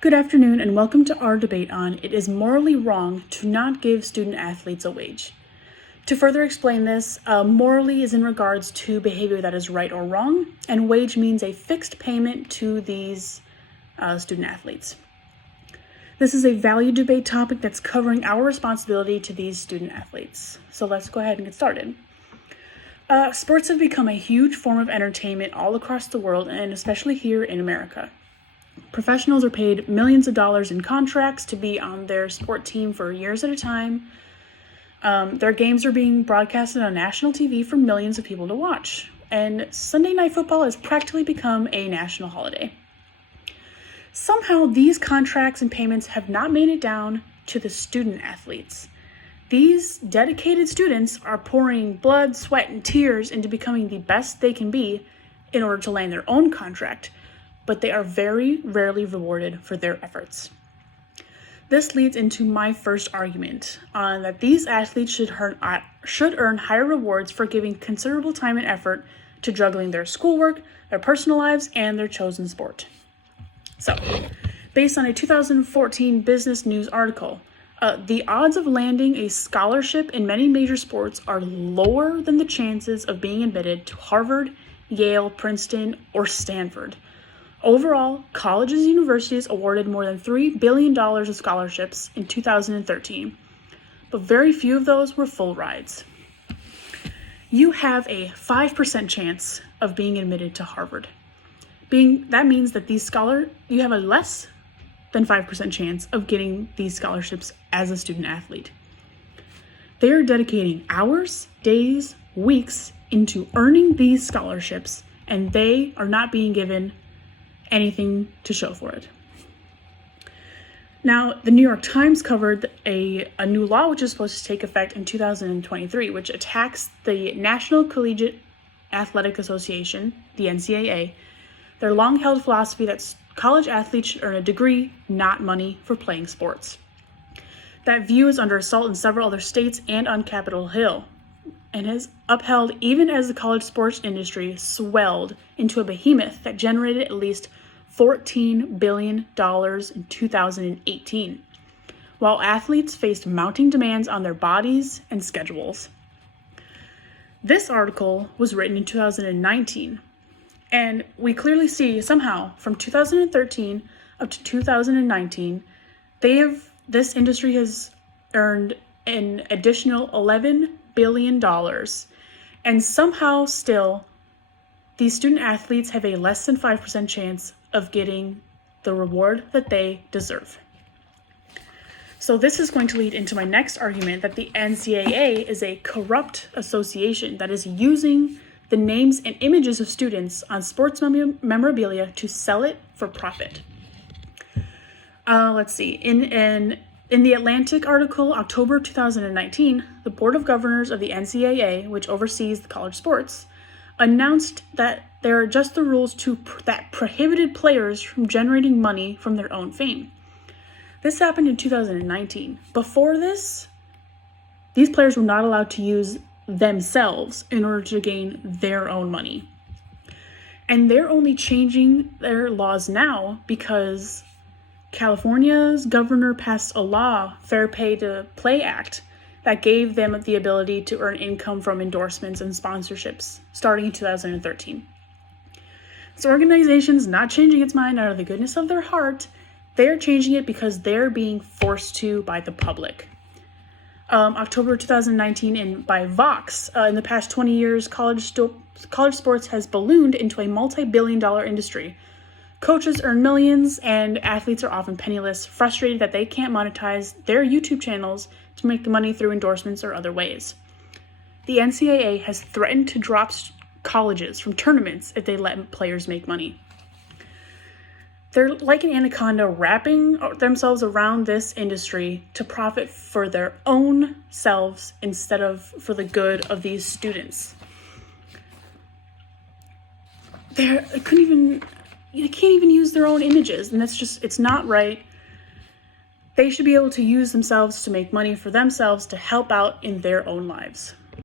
Good afternoon and welcome to our debate on it is morally wrong to not give student athletes a wage. To further explain this, morally is in regards to behavior that is right or wrong, and wage means a fixed payment to these student athletes. This is a value debate topic that's covering our responsibility to these student athletes. So let's go ahead and get started. Sports have become a huge form of entertainment all across the world, and especially here in America. Professionals are paid millions of dollars in contracts to be on their sport team for years at a time. Their games are being broadcasted on national TV for millions of people to watch. And Sunday Night Football has practically become a national holiday. Somehow, these contracts and payments have not made it down to the student athletes. These dedicated students are pouring blood, sweat, and tears into becoming the best they can be in order to land their own contract, but they are very rarely rewarded for their efforts. This leads into my first argument on that these athletes should earn higher rewards for giving considerable time and effort to juggling their schoolwork, their personal lives, and their chosen sport. So, based on a 2014 Business News article, the odds of landing a scholarship in many major sports are lower than the chances of being admitted to Harvard, Yale, Princeton, or Stanford. Overall, colleges and universities awarded more than $3 billion of scholarships in 2013, but very few of those were full rides. You have a 5% chance of being admitted to Harvard. That means that you have a less than 5% chance of getting these scholarships as a student athlete. They are dedicating hours, days, weeks into earning these scholarships, and they are not being given anything to show for it. Now, the New York Times covered a new law which is supposed to take effect in 2023, which attacks the National Collegiate Athletic Association, the NCAA, their long-held philosophy that college athletes should earn a degree, not money, for playing sports. That view is under assault in several other states and on Capitol Hill, and has upheld even as the college sports industry swelled into a behemoth that generated at least $14 billion in 2018, while athletes faced mounting demands on their bodies and schedules. This article was written in 2019, and we clearly see somehow from 2013 up to 2019, this industry has earned an additional $11 billion, and somehow still these student athletes have a less than 5% chance of getting the reward that they deserve. So this is going to lead into my next argument that the NCAA is a corrupt association that is using the names and images of students on sports memorabilia to sell it for profit. Let's see. In the Atlantic article, October 2019, the Board of Governors of the NCAA, which oversees the college sports, announced that there are just the rules that prohibited players from generating money from their own fame. This happened in 2019. Before this, these players were not allowed to use themselves in order to gain their own money. And they're only changing their laws now because California's governor passed a law, Fair Pay to Play Act, that gave them the ability to earn income from endorsements and sponsorships starting in 2013. This organization's not changing its mind out of the goodness of their heart. They're changing it because they're being forced to by the public. October 2019, by Vox, in the past 20 years, college sports has ballooned into a multi-billion-dollar industry. Coaches earn millions, and athletes are often penniless, frustrated that they can't monetize their YouTube channels to make the money through endorsements or other ways. The NCAA has threatened to drop colleges from tournaments if they let players make money. They're like an anaconda wrapping themselves around this industry to profit for their own selves instead of for the good of these students. They can't even use their own images, and it's not right. They should be able to use themselves to make money for themselves to help out in their own lives.